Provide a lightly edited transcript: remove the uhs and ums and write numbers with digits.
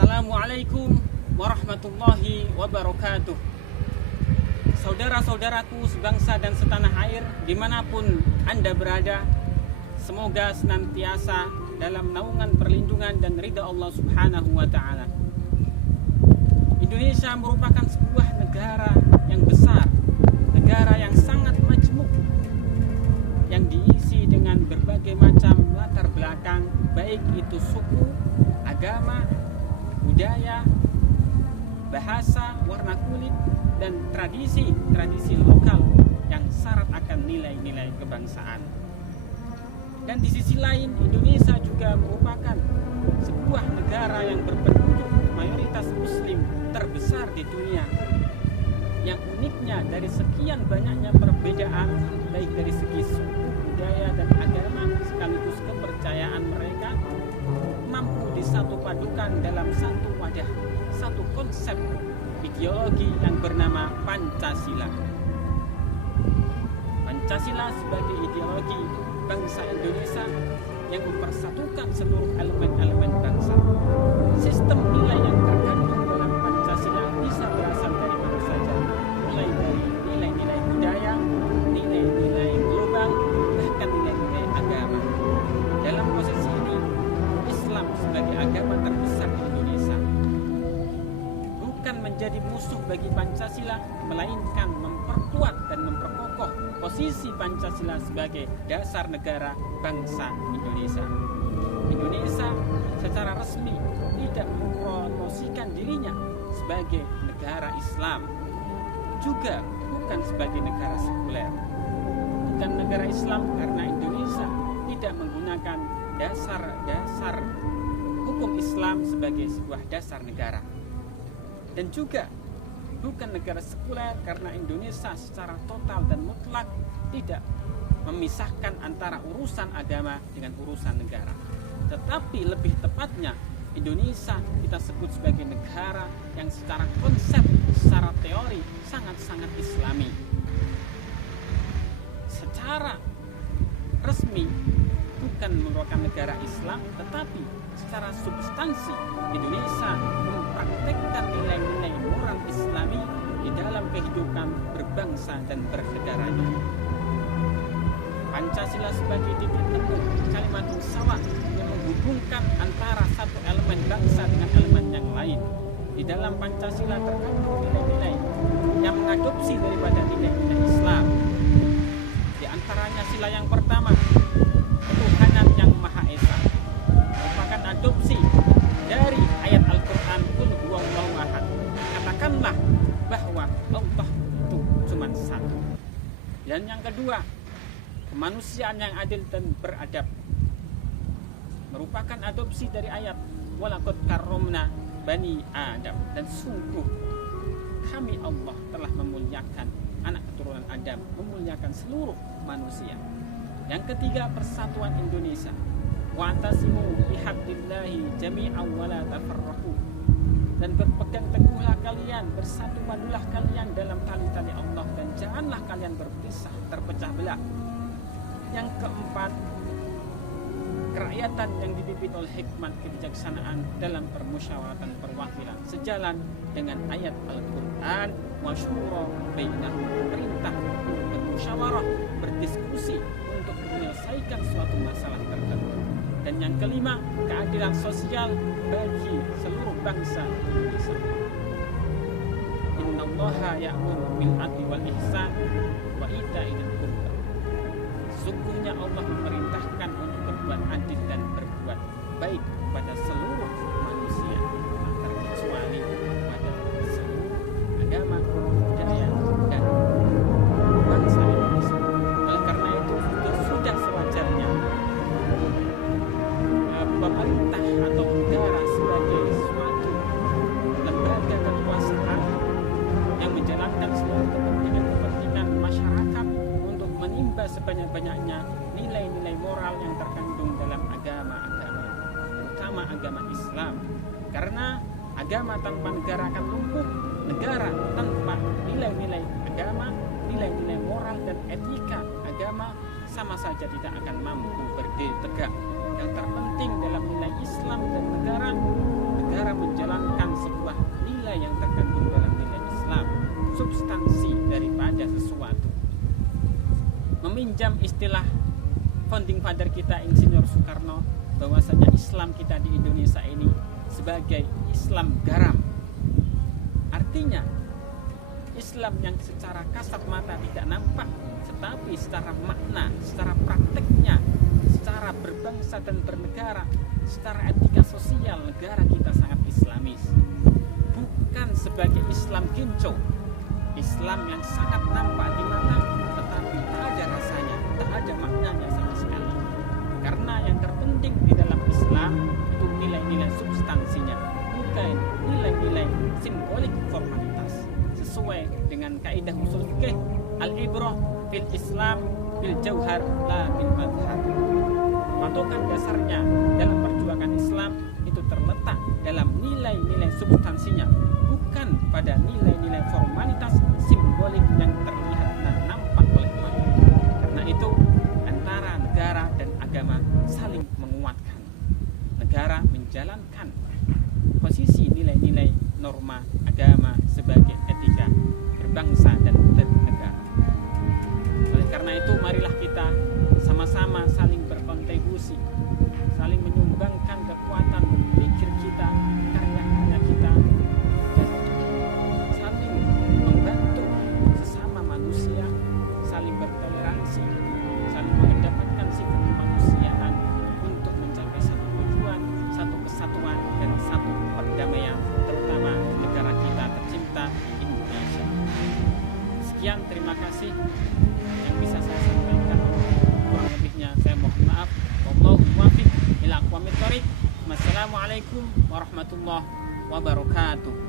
Assalamualaikum warahmatullahi wabarakatuh. Saudara-saudaraku sebangsa dan setanah air dimanapun Anda berada, semoga senantiasa dalam naungan perlindungan dan ridha Allah subhanahu wa ta'ala. Indonesia merupakan sebuah negara yang besar, negara yang sangat majmuk, yang diisi dengan berbagai macam latar belakang, baik itu suku, agama, budaya, bahasa, warna kulit, dan tradisi lokal yang syarat akan nilai-nilai kebangsaan. Dan di sisi lain, Indonesia juga merupakan sebuah negara yang berpenduduk mayoritas muslim terbesar di dunia. Yang uniknya dari sekian banyaknya perbedaan, baik dari segi suku, budaya, dan agama sekaligus kepercayaan mereka, mampu disatu padukan dalam satu wadah, satu konsep ideologi yang bernama Pancasila. Pancasila sebagai ideologi bangsa Indonesia yang mempersatukan seluruh elemen-elemen bangsa. Sistem nilai yang terkandung dalam Pancasila bisa berasal dari mana saja, mulai dari nilai-nilai budaya, nilai-nilai global, bahkan nilai-nilai agama. Dalam posisi ini, Islam sebagai agama terbesar di Indonesia bukan menjadi musuh bagi Pancasila, melainkan memperkuat dan memperkokoh posisi Pancasila sebagai dasar negara bangsa Indonesia. Indonesia secara resmi tidak mempromosikan dirinya sebagai negara Islam, juga bukan sebagai negara sekuler. Bukan negara Islam karena Indonesia tidak menggunakan dasar-dasar hukum Islam sebagai sebuah dasar negara. Dan juga bukan negara sekuler karena Indonesia secara total dan mutlak tidak memisahkan antara urusan agama dengan urusan negara. Tetapi lebih tepatnya Indonesia kita sebut sebagai negara yang secara konsep, secara teori sangat-sangat Islami. Secara resmi bukan merupakan negara Islam, tetapi secara substansi Indonesia mempraktekkan nilai-nilai moral Islami di dalam kehidupan berbangsa dan bernegaranya. Pancasila sebagai titik temu kalimatun sawa yang menghubungkan antara satu elemen bangsa dengan elemen yang lain. Di dalam Pancasila terkandung nilai-nilai yang mengadopsi daripada nilai-nilai Islam. Di antaranya sila yang pertama, ketuhanan yang Maha Esa, merupakan adopsi dari ayat Al-Quran Qul huwallahu ahad. Katakanlah bahwa Allah itu cuma satu. Dan yang kedua, kemanusiaan yang adil dan beradab, merupakan adopsi dari ayat walaqad karramna bani Adam, dan sungguh kami Allah telah memuliakan anak keturunan Adam, memuliakan seluruh manusia. Yang ketiga, persatuan Indonesia. Wa'tasimu bihablillahi jami'an wa la tafarraqu. Dan berpegang teguhlah kalian, bersatu padulah kalian dalam tali-tali Allah, dan janganlah kalian berpisah, terpecah belah. Yang keempat, kerakyatan yang dipimpin oleh hikmat kebijaksanaan dalam permusyawaratan perwakilan sejalan dengan ayat Al-Quran wa syura bainahum, perintah bermusyawarah, berdiskusi untuk menyelesaikan suatu masalah tertentu. Dan yang kelima, keadilan sosial bagi seluruh bangsa Indonesia. Innallaha ya'muru bil 'adli wal ihsan wa ita'i dzil qurba. Sungguhnya Allah memerintahkan untuk berbuat adil dan berbuat baik kepada seluruh manusia, tak terkecuali kepada seluruh agama, budaya, dan bangsa Indonesia. Oleh karena itu sudah sewajarnya pemerintah atau negara sebagai suatu lembaga kekuasaan yang menjalankan seluruh kepentingan masyarakat untuk menimba sebanyak-banyaknya nilai-nilai moral yang terkandung dalam agama-agama, terutama agama Islam. Karena agama tanpa negara akan lumpuh, negara tanpa nilai-nilai agama, nilai-nilai moral dan etika agama sama saja tidak akan mampu berdiri tegak. Yang terpenting dalam nilai Islam dan negara meminjam istilah founding father kita Insinyur Soekarno, bahwasanya Islam kita di Indonesia ini sebagai Islam garam. Artinya Islam yang secara kasat mata tidak nampak, tetapi secara makna, secara prakteknya, secara berbangsa dan bernegara, secara etika sosial negara kita sangat islamis. Bukan sebagai Islam ginco, Islam yang sangat nampak di mata, tetapi tak ada rasanya, tak ada maknanya sama sekali. Karena yang terpenting di dalam Islam itu nilai-nilai substansinya, bukan nilai-nilai simbolik formalitas. Sesuai dengan kaidah usul fikih, al-ibrah fil Islam bil jauhar la bil madhar. Patokan dasarnya dalam perjuangan Islam itu terletak dalam nilai-nilai substansinya, bukan pada nilai-nilai formalitas simbolik yang terlihat dan nampak oleh mata. Karena itu antara negara dan agama saling menguatkan. Negara menjalankan posisi nilai-nilai norma agama sebagai etika berbangsa dan bernegara. Oleh karena itu marilah kita sama-sama saling berkontribusi, saling menyumbangkan kekuatan pikir kita, karya-karya kita, dan saling membantu sesama manusia, saling bertoleransi, saling mengedepankan sifat kemanusiaan untuk mencapai satu tujuan, satu kesatuan, dan satu perdamaian, terutama negara kita tercinta Indonesia. Sekian, terima kasih yang bisa saya sampaikan. Kurang lebihnya saya mohon maaf. Wallahu muwaffiq ila aqwamit thoriq. Wassalamualaikum warahmatullahi wabarakatuh.